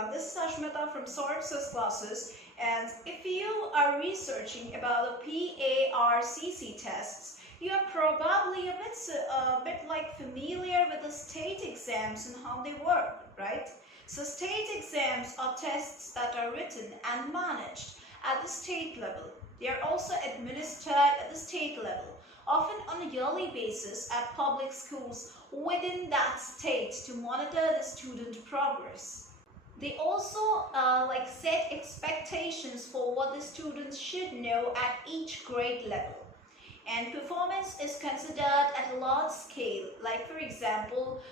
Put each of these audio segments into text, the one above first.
everyone, this is Ashmita from PARCC Classes, and if you are researching about the PARCC tests, you are probably a bit familiar with the state exams and how they work, right? So state exams are tests that are written and managed at the state level. They are also administered at the state level, often on a yearly basis at public schools within that state to monitor the student progress. They also set expectations for what the students should know at each grade level. And performance is considered at a large scale. Like for example,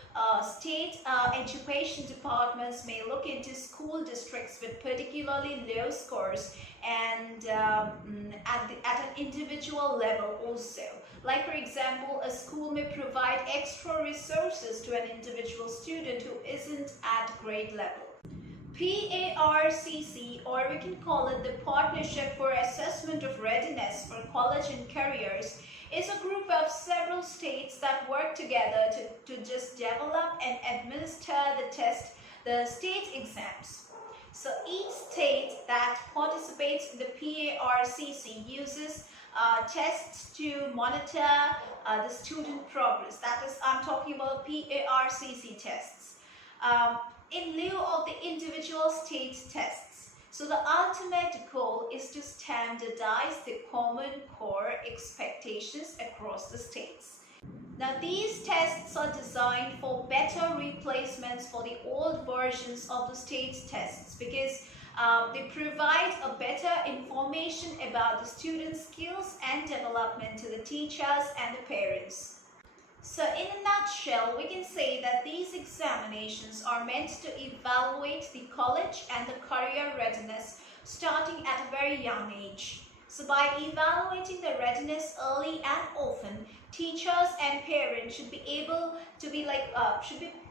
state education departments may look into school districts with particularly low scores and at an individual level also. Like for example, a school may provide extra resources to an individual student who isn't at grade level. PARCC, or we can call it the Partnership for Assessment of Readiness for College and Careers, is a group of several states that work together to just develop and administer the state exams. So each state that participates in the PARCC uses tests to monitor the student progress. That is, I'm talking about PARCC tests. In lieu of the individual state tests. So the ultimate goal is to standardize the common core expectations across the states. Now these tests are designed for better replacements for the old versions of the state tests because they provide a better information about the students' skills and development to the teachers and the parents. So in a nutshell, we can say that these examinations are meant to evaluate the college and the career readiness starting at a very young age. So by evaluating the readiness early and often, teachers and parents should be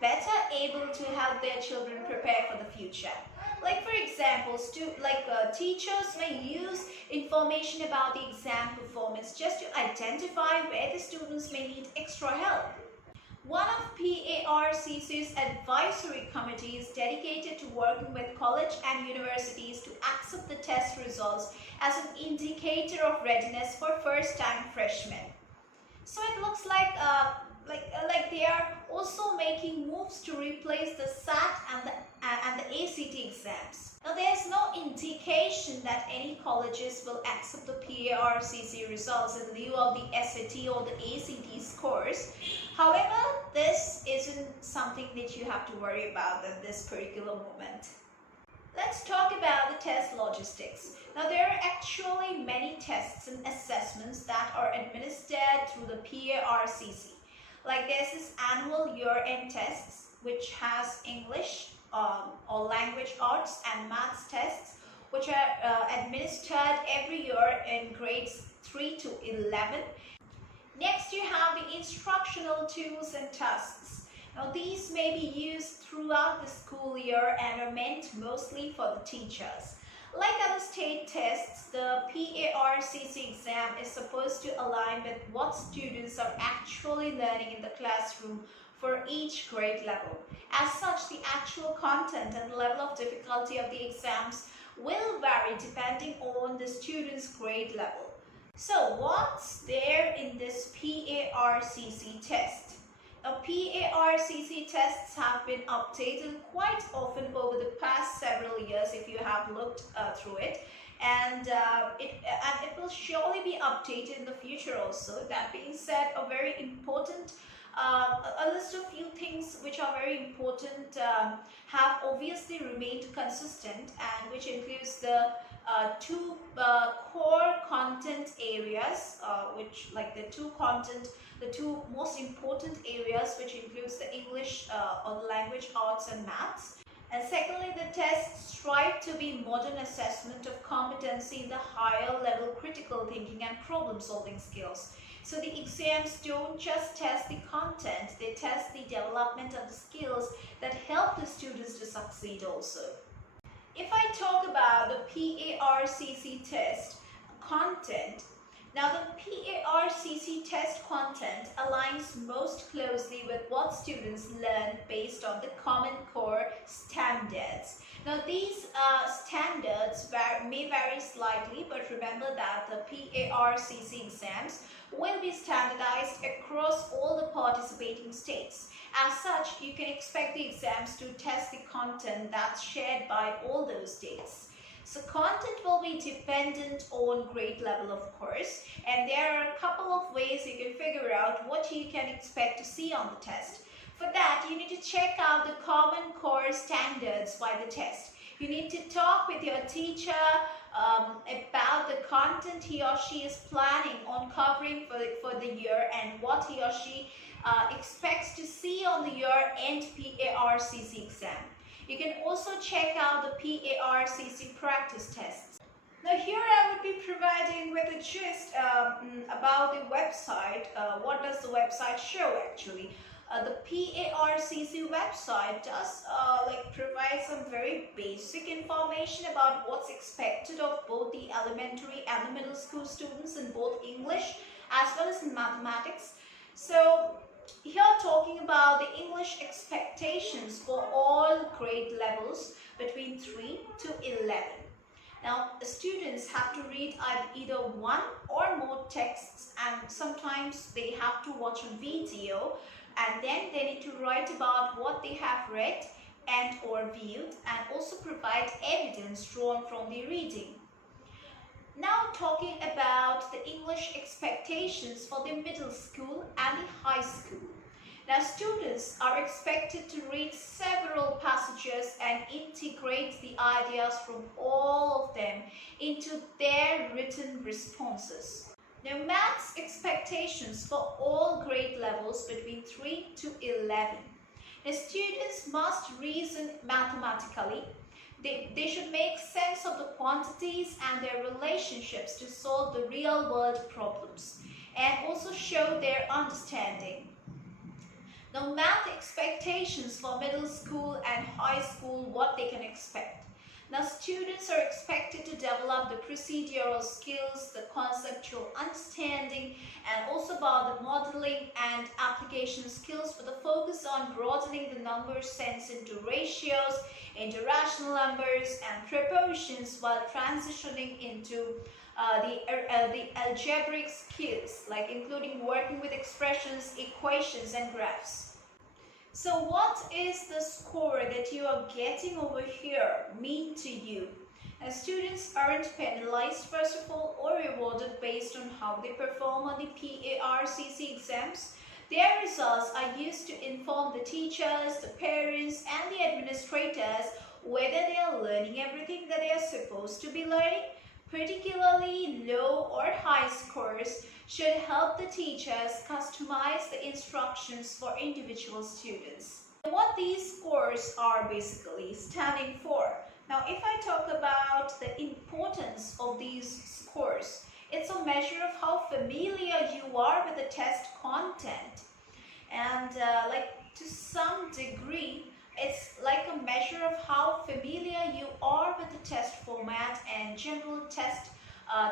better able to help their children prepare for the future. Like for example, teachers may use information about the exam performance just to identify where the students may need extra help. One of PARCC's advisory committees dedicated to working with college and universities to accept the test results as an indicator of readiness for first-time freshmen. So it looks like they are also making moves to replace the SAT and the ACT exams. Now there is no indication that any colleges will accept the PARCC results in lieu of the SAT or the ACT scores. However, this isn't something that you have to worry about at this particular moment. Let's talk about the test logistics. Now there are actually many tests and assessments that are administered through the PARCC. Like there's this annual year-end tests which has English or language arts and maths tests which are administered every year in grades 3 to 11. Next you have the instructional tools and tasks. Now these may be used throughout the school year and are meant mostly for the teachers. Like other state tests, the PARCC exam is supposed to align with what students are actually learning in the classroom for each grade level. As such, the actual content and level of difficulty of the exams will vary depending on the student's grade level. So what's there in this PARCC test? Now, PARCC tests have been updated quite often over the past several years if you have looked through it, and it will surely be updated in the future also. That being said, a list of few things which are very important have obviously remained consistent, and which includes the two core content areas, the two most important areas, which includes the English or the language arts and maths. And secondly, the tests strive to be modern assessment of competency in the higher level critical thinking and problem solving skills. So the exams don't just test the content, they test the development of the skills that help the students to succeed also. If I talk about the PARCC test content, Now the PARCC test content aligns most closely with what students learn based on the Common Core standards. Now these standards may vary slightly, but remember that the PARCC exams will be standardized across all the participating states. As such, you can expect the exams to test the content that's shared by all those states. So content will be dependent on grade level, of course, and there are a couple of ways you can figure out what you can expect to see on the test. For that, you need to check out the Common Core standards by the test. You need to talk with your teacher about the content he or she is planning on covering for the year and what he or she expects to see on the year-end PARCC exam. You can also check out the PARCC practice tests. Now here I would be providing with a gist about the website. What does the website show actually? The PARCC website does provide some very basic information about what's expected of both the elementary and the middle school students in both English as well as in mathematics. So here talking about the English expectations for all grade levels between 3 to 11. Now, the students have to read either one or more texts, and sometimes they have to watch a video, and then they need to write about what they have read and or viewed, and also provide evidence drawn from the reading. Now talking about the English expectations for the middle school and the high school. Now students are expected to read several passages and integrate the ideas from all of them into their written responses. Now maths expectations for all grade levels between 3 to 11. Now students must reason mathematically. They should make sense of the quantities and their relationships to solve the real world problems and also show their understanding. Now math expectations for middle school and high school, what they can expect. Now students are expected to develop the procedural skills, the conceptual understanding, and also about the modeling and application skills with a focus on broadening the number sense into ratios, into rational numbers and proportions, while transitioning into the algebraic skills, like including working with expressions, equations, and graphs. So what is the score that you are getting over here mean to you? As students aren't penalized first of all or rewarded based on how they perform on the PARCC exams. Their results are used to inform the teachers, the parents, and the administrators whether they are learning everything that they are supposed to be learning. Particularly low or high scores should help the teachers customize the instructions for individual students. What these scores are basically standing for. Now, if I talk about the importance of these scores, it's a measure of how familiar you are with the test content. And to some degree, it's like a measure of how familiar you are with the test format and general test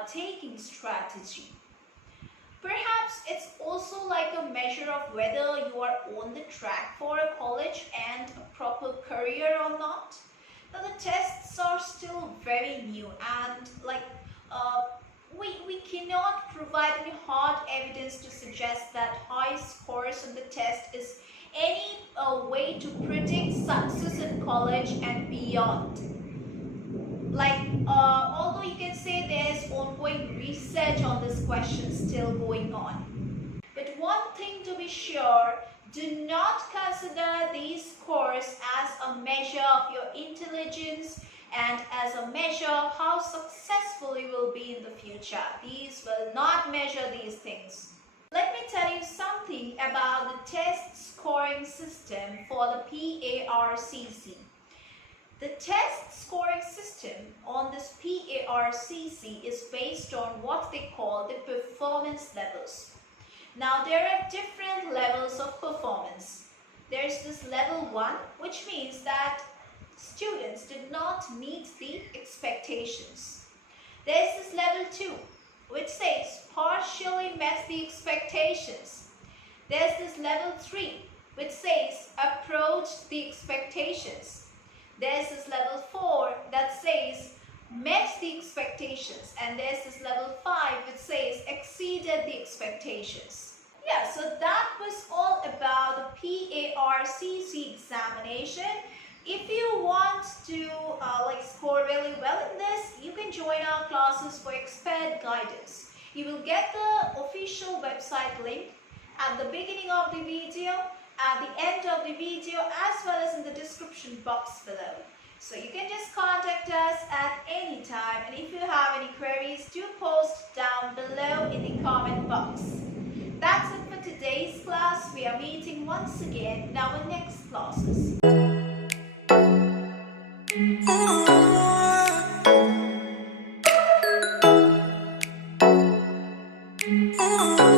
taking strategy. Perhaps it's also like a measure of whether you are on the track for a college and a proper career or not. Now the tests are still very new, and we cannot provide any hard evidence to suggest that high scores on the test is any way to predict success in college and beyond. Although you can say there's ongoing research on this question still going on. But one thing to be sure, do not consider these scores as a measure of your intelligence and as a measure of how successful you will be in the future. These will not measure these things. Let me tell you something about the test scoring system for the PARCC. The test scoring system on this PARCC is based on what they call the performance levels. Now there are different levels of performance. There's this level 1, which means that students did not meet the expectations. There's this level 2, which says partially met the expectations. There's this level 3, which says approached the expectations. There's this level 4 that says met the expectations, and there's this level 5 which says exceeded the expectations. Yeah, so that was all about the PARCC examination. If you want to score really well in this, you can join our classes for expert guidance. You will get the official website link at the beginning of the video, at the end of the video, as well as in the description box below. So you can just contact us at any time, and if you have any queries, do post down below in the comment box. That's it for today's class. We are meeting once again in our next classes. Oh